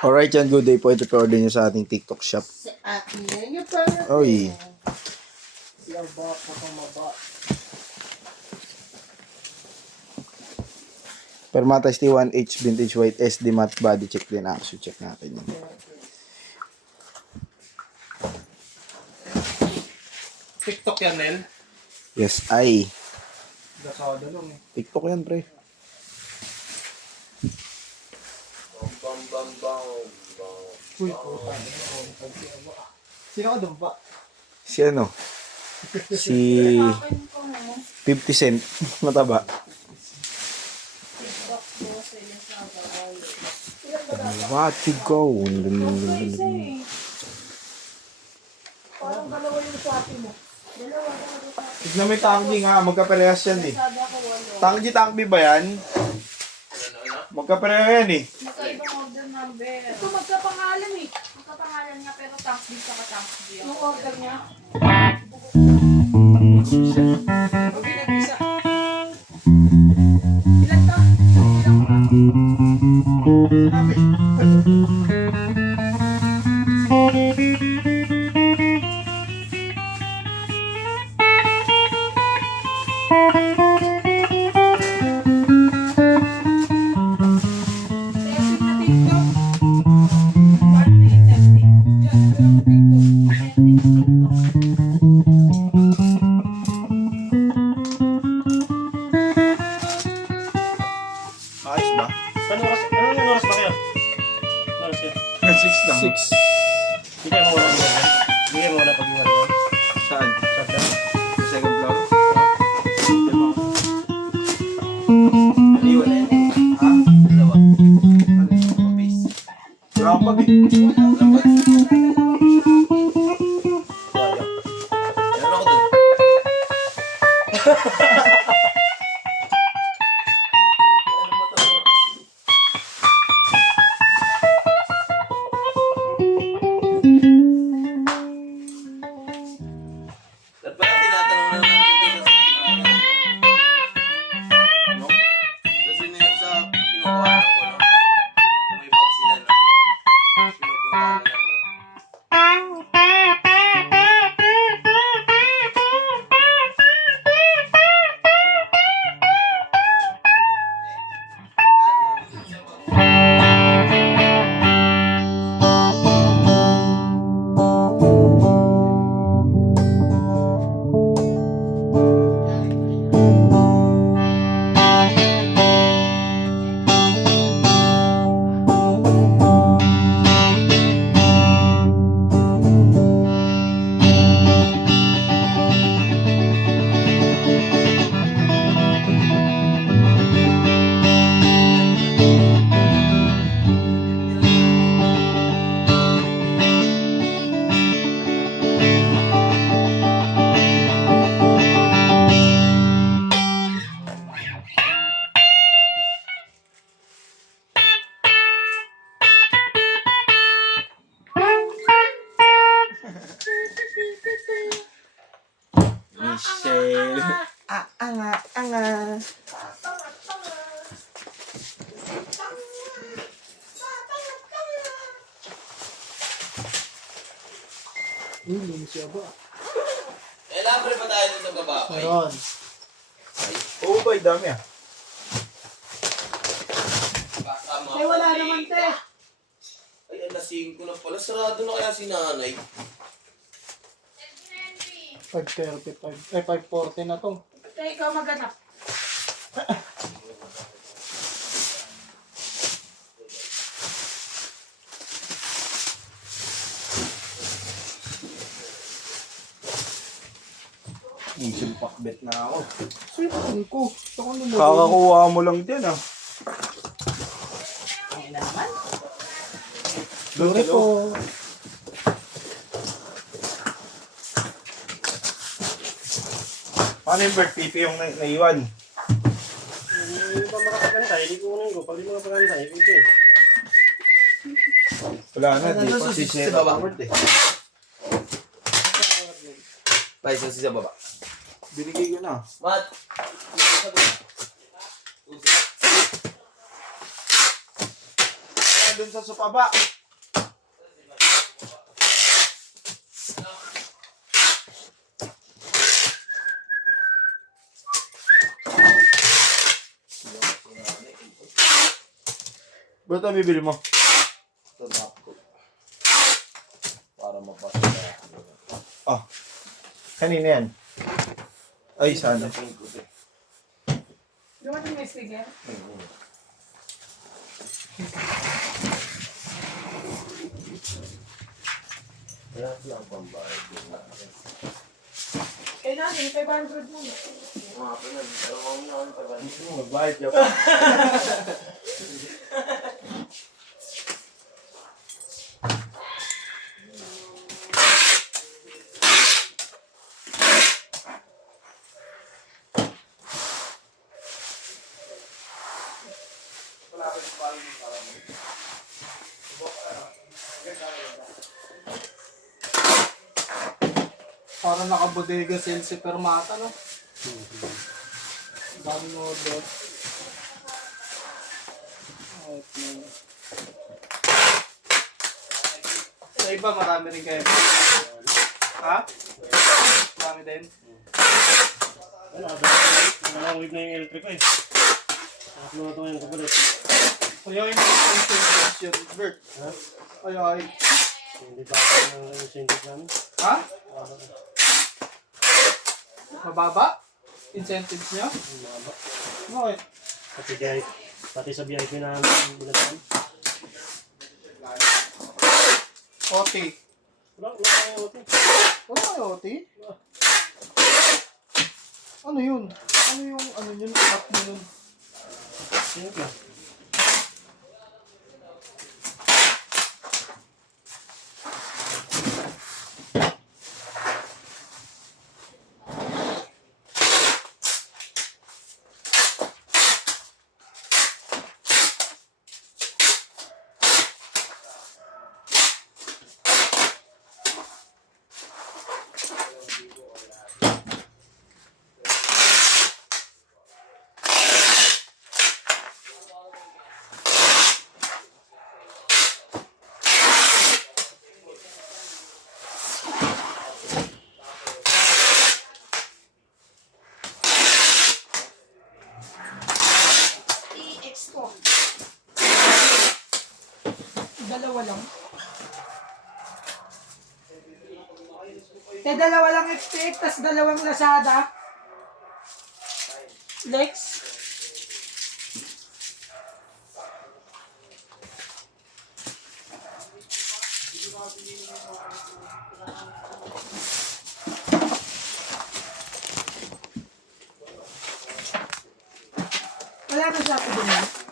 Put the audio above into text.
Alright yan, good day po. Ito pa-order nyo sa ating TikTok shop. Sa akin na yung pala. Oy. Laba pa kumaba. Permata ST1H Vintage White SD Matte Body check din. So check natin yun. TikTok yan, Nel? Yes, ay. Gasada lang eh. TikTok yan, pre. Uy, puta. Sino ka doon pa? Si ano? Si 50 Cent. Mataba. What to go? Parang dalawa yung sabi mo. Dalawa. Tignan mo yung tanggi nga. Magkaparehas yan eh. Sabi ako walo. Tanggi ba yan? Magkapareho yan eh. Magkaibang order number. Ito magkapangalan eh. Magkapangalan nga pero tax bill saka tax bill. Yung order niya. Ilan to? Ilan ba? Testing na TikTok. Paano na yung testing? Testing TikTok. Ayos ba? Anong oras ba kayo? Anong oras kayo? 6 lang. 6. Bigay mo wala pag iwan. Bigay mo wala pag iwan. Saan? Sada. Second floor? Iwan na yun eh. Ha? Dalawa. Mabase. Wala akong pag eh. Meron ako dun. Meron mo to. Ba't pala tinatanong na natin ito sa no? Kasi sa kinukuha ko, no? Kung may bag sila, no? Pinupuntahan na lang, no? Michelle. Anga. Eh, labre pa tayo dun sa baba. Okay? Meron. Oo ba, dami ah. Baka Ay, wala naman, te. Ay, alas 5 na pala. Sarado na kaya si nanay. 5:35. Ay, 5:40 na to. Te, ikaw maghanap. Mission pakbet na ako. Sipon ko. Saka nung Kakakuha mo lang din ah. Ay, na naman. Sorry po. Paano yung bird pipi yung naiwan? Hindi pa makapagantay. Hindi ko kunin ko. Pag di makapagantay, hindi eh. Wala na, di Nandun pa sa si sa baba. Robert eh. License sa baba. Binigay ko na. Mat! dun sa supaba. Ba't ang bibili mo? Tadap ko. Para mapasa na. Oh. Kanina yan. Ay, sana. Dumating na sticker. Kaya lang pambayad din natin. Kaya namin, 500 muna. Mga pinag, pero kung naman pa ba? Magbayad ka pa. Para nakabodega sale si Permata, no? Dami mo order. Sa iba, marami rin kayo. Ha? Marami din. Wala, nalawid na yung electric ko eh. Tatlo na ito ngayon kapalit. Ayaw yung incentive yun, Bert. Ha? Ayaw. Hindi ba ako ng incentive namin? Ha? Mababa? Incentives niya? Mababa. Okay. Pati sa VIP namin, binatang. OT. Wala kayo ito. Wala kayo OT? Ano yun? Ano yung ano yun? App mo yun? Sino ka? I-export. Dalawa lang. Dalawa lang expect, tas dalawang Lazada. Lex. Wala ka sa ako din.